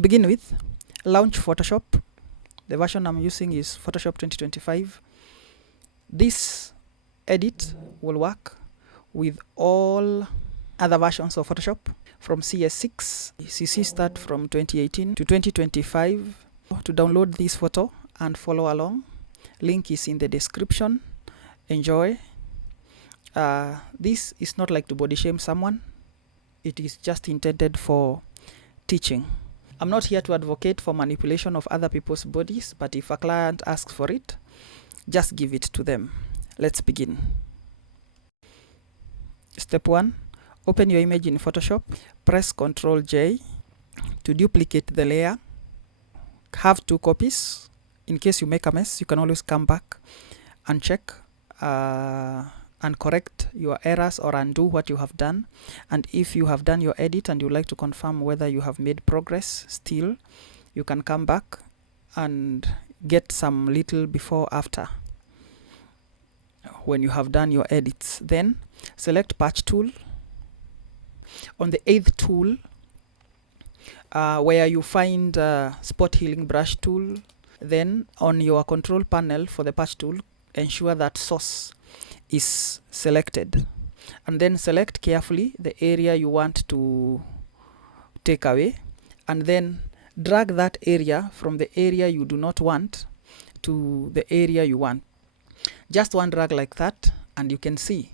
To begin with, launch Photoshop. The version I'm using is Photoshop 2025. This edit will work with all other versions of Photoshop from CS6. CC start from 2018 to 2025. To download this photo and follow along, link is in the description. Enjoy. This is not like to body shame someone. It is just intended for teaching. I'm not here to advocate for manipulation of other people's bodies, but if a client asks for it, just give it to them. Let's begin. Step 1. Open your image in Photoshop. Press Ctrl J to duplicate the layer. Have 2 copies. In case you make a mess, you can always come back and check and correct your errors or undo what you have done. And if you have done your edit and you like to confirm whether you have made progress still, you can come back and get some little before after when you have done your edits. Then select patch tool. On the 8th tool, where you find spot healing brush tool, then on your control panel for the patch tool, ensure that source is selected, and then select carefully the area you want to take away, and then drag that area from the area you do not want to the area you want. Just one drag like that, and you can see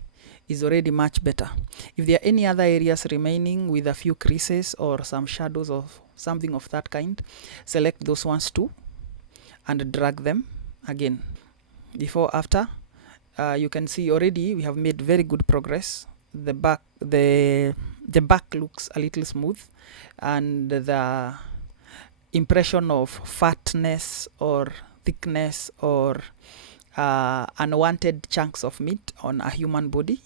is already much better. If there are any other areas remaining with a few creases or some shadows or something of that kind, select those ones too and drag them again. Before after, you can see already we have made very good progress. The back looks a little smooth, and the impression of fatness or thickness or unwanted chunks of meat on a human body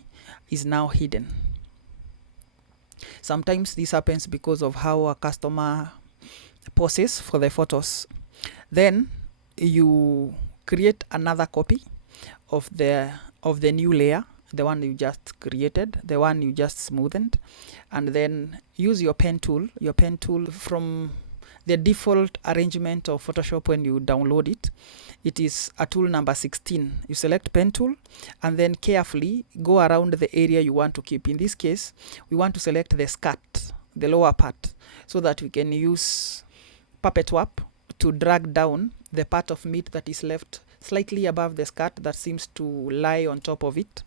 is now hidden. Sometimes this happens because of how a customer poses for the photos. Then you create another copy of the new layer, the one you just created, the one you just smoothened, and then use your pen tool. Your pen tool from the default arrangement of Photoshop when you download it. It is a tool number 16. You select pen tool and then carefully go around the area you want to keep. In this case, we want to select the skirt, the lower part, so that we can use puppet swap to drag down the part of meat that is left slightly above the skirt that seems to lie on top of it,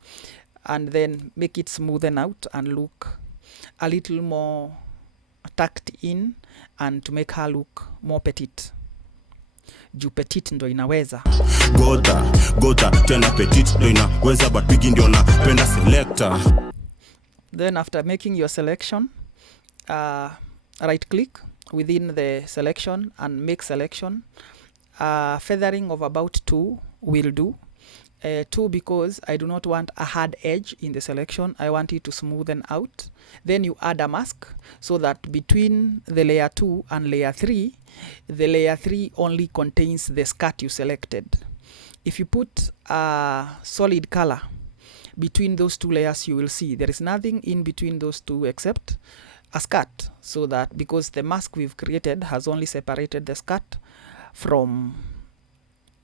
and then make it smoothen out and look a little more tucked in, and to make her look more petite. Juu petite ndo inaweza. Gota tena petite ndo inaweza, but big ndio napenda selector. Then after making your selection, right click within the selection and make selection. Feathering of about 2 will do. 2 because I do not want a hard edge in the selection. I want it to smoothen out. Then you add a mask so that between the layer 2 and layer 3, the layer 3 only contains the skirt you selected. If you put a solid color between those 2 layers, you will see there is nothing in between those 2 except a skirt, so that because the mask we've created has only separated the skirt from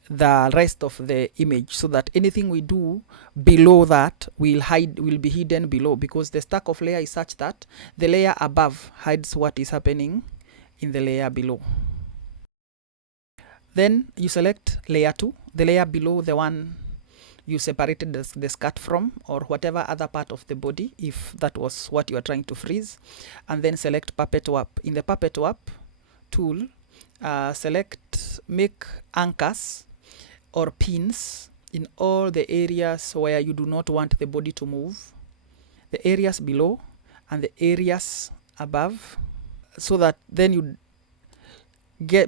the rest of the image, so that anything we do below that will be hidden below, because the stack of layer is such that the layer above hides what is happening in the layer below. Then you select layer 2, the layer below the one you separated the skirt from, or whatever other part of the body, if that was what you are trying to freeze, and then select puppet swap. In the puppet swap tool, select make anchors or pins in all the areas where you do not want the body to move, the areas below and the areas above, so that then you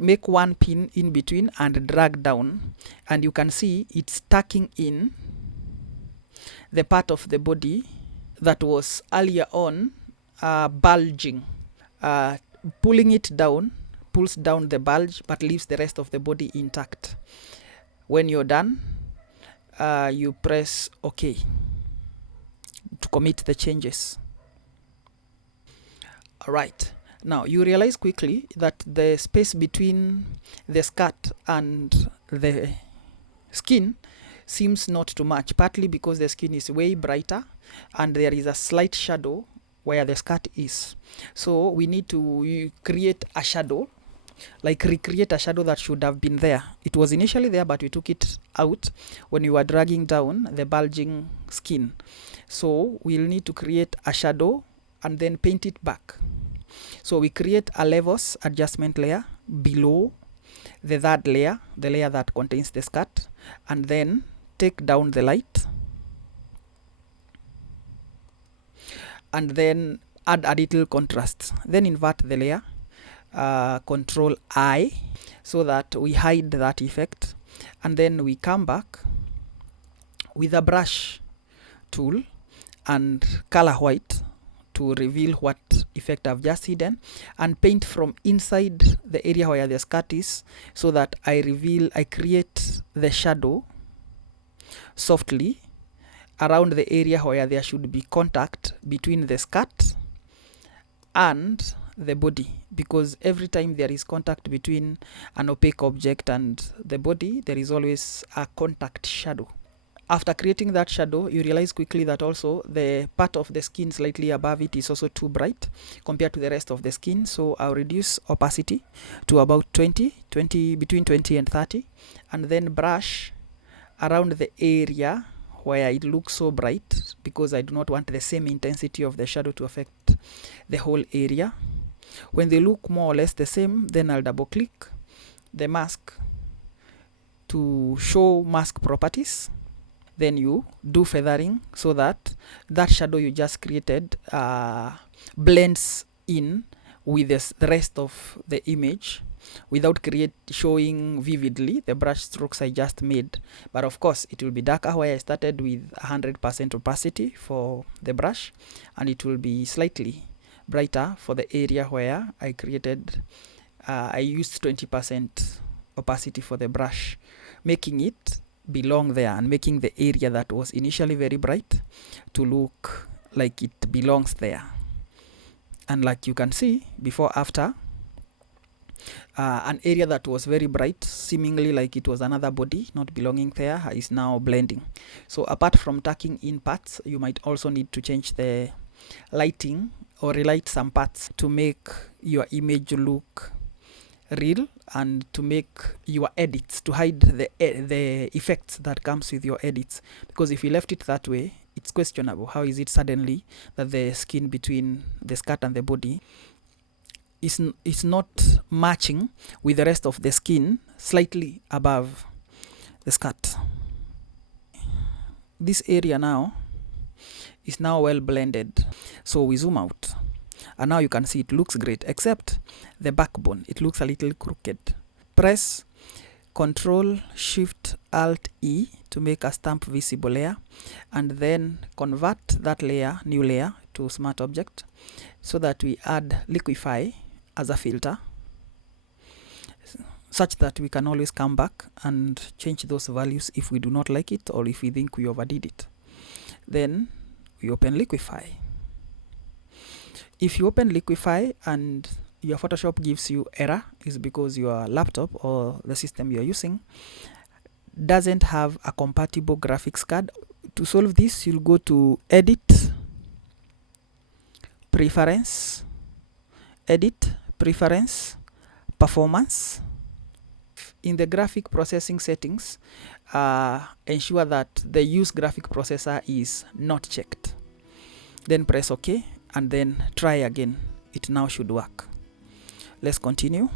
make one pin in between and drag down, and you can see it's tucking in the part of the body that was earlier on bulging. Pulling it down pulls down the bulge but leaves the rest of the body intact. When you're done, you press OK to commit the changes. Alright, Now you realize quickly that the space between the skirt and the skin seems not to match, partly because the skin is way brighter and there is a slight shadow where the skirt is. So we need to create a shadow, like recreate a shadow that should have been there. It was initially there, but we took it out when we were dragging down the bulging skin. So we'll need to create a shadow and then paint it back. So we create a levels adjustment layer below the third layer, the layer that contains the skirt, and then take down the light and then add a little contrast. Then invert the layer, Control I, so that we hide that effect, and then we come back with a brush tool and color white to reveal what effect I've just hidden, and paint from inside the area where the skirt is, so that I create the shadow softly around the area where there should be contact between the skirt and the body, because every time there is contact between an opaque object and the body, there is always a contact shadow. After creating that shadow, you realize quickly that also the part of the skin slightly above it is also too bright compared to the rest of the skin. So I'll reduce opacity to about between 20 and 30, and then brush around the area where it looks so bright, because I do not want the same intensity of the shadow to affect the whole area. When they look more or less the same, then I'll double click the mask to show mask properties. Then you do feathering so that that shadow you just created blends in with the rest of the image without showing vividly the brush strokes I just made. But of course it will be darker where I started with 100% opacity for the brush, and it will be slightly brighter for the area where I created I used 20% opacity for the brush, making it belong there and making the area that was initially very bright to look like it belongs there. And like you can see before after, an area that was very bright, seemingly like it was another body not belonging there, is now blending. So apart from tucking in parts, you might also need to change the lighting or relight some parts to make your image look real, and to make your edits, to hide the effects that comes with your edits. Because if you left it that way, it's questionable. How is it suddenly that the skin between the skirt and the body is not matching with the rest of the skin slightly above the skirt? This area now is now well blended. So we zoom out, and now you can see it looks great, except the backbone. It looks a little crooked. Press Control Shift Alt E to make a stamp visible layer, and then convert that layer, new layer, to Smart Object, so that we add Liquify as a filter, such that we can always come back and change those values if we do not like it or if we think we overdid it. Then we open Liquify. If you open Liquify and your Photoshop gives you error, is because your laptop or the system you're using doesn't have a compatible graphics card. To solve this, you'll go to Edit, Preference, Edit, Preference, Performance. In the graphic processing settings, ensure that the Use Graphic Processor is not checked. Then press OK, and then try again. It now should work. Let's continue.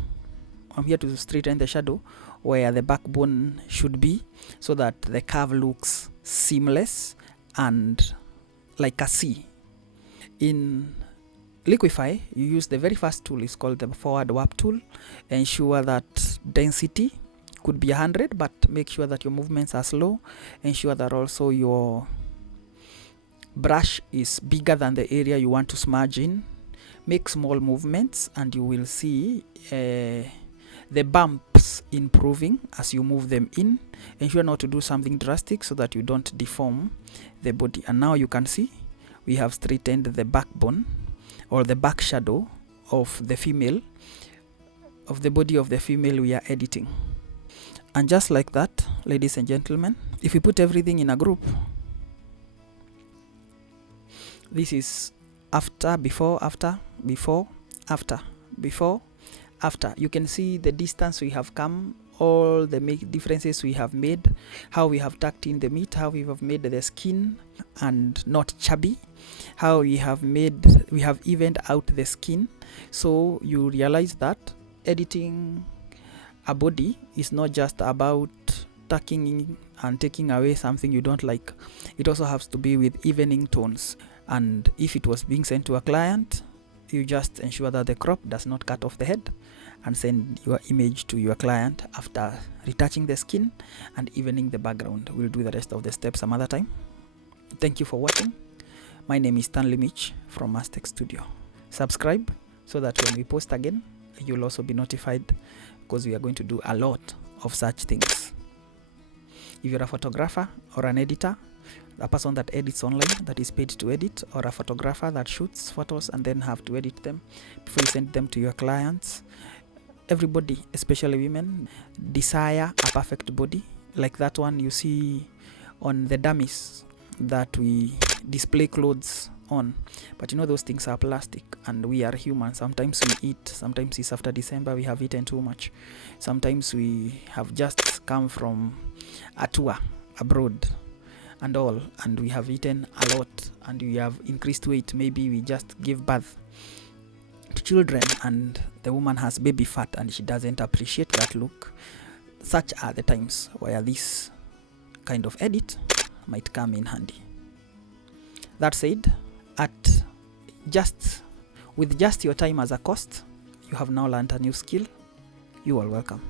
I'm here to straighten the shadow where the backbone should be, so that the curve looks seamless and like a C. In Liquify, you use the very first tool, is called the forward warp tool. Ensure that density could be 100, but make sure that your movements are slow. Ensure that also your brush is bigger than the area you want to smudge in. Make small movements, and you will see the bumps improving as you move them in. Ensure not to do something drastic so that you don't deform the body. And now you can see we have straightened the backbone or the back shadow of the female, of the body of the female we are editing. And just like that, ladies and gentlemen, if we put everything in a group, this is after, before, after, before, after, before, after. You can see the distance we have come, all the differences we have made, how we have tucked in the meat, how we have made the skin and not chubby, how we have evened out the skin. So you realize that editing a body is not just about tucking in and taking away something you don't like. It also has to be with evening tones. And if it was being sent to a client, you just ensure that the crop does not cut off the head, and send your image to your client after retouching the skin and evening the background. We'll do the rest of the steps some other time. Thank you for watching. My name is Stanley Mitch from Aztec Studio. Subscribe so that when we post again, you'll also be notified, because we are going to do a lot of such things. If you're a photographer or an editor, a person that edits online, that is paid to edit, or a photographer that shoots photos and then have to edit them before you send them to your clients, everybody, especially women, desire a perfect body like that one you see on the dummies that we display clothes on. But you know, those things are plastic, and we are human. Sometimes we eat, sometimes it's after December, we have eaten too much, sometimes we have just come from a tour abroad and all, and we have eaten a lot and we have increased weight. Maybe we just give birth to children and the woman has baby fat and she doesn't appreciate that look. Such are the times where this kind of edit might come in handy. That said, with just your time as a cost, you have now learned a new skill. You are welcome.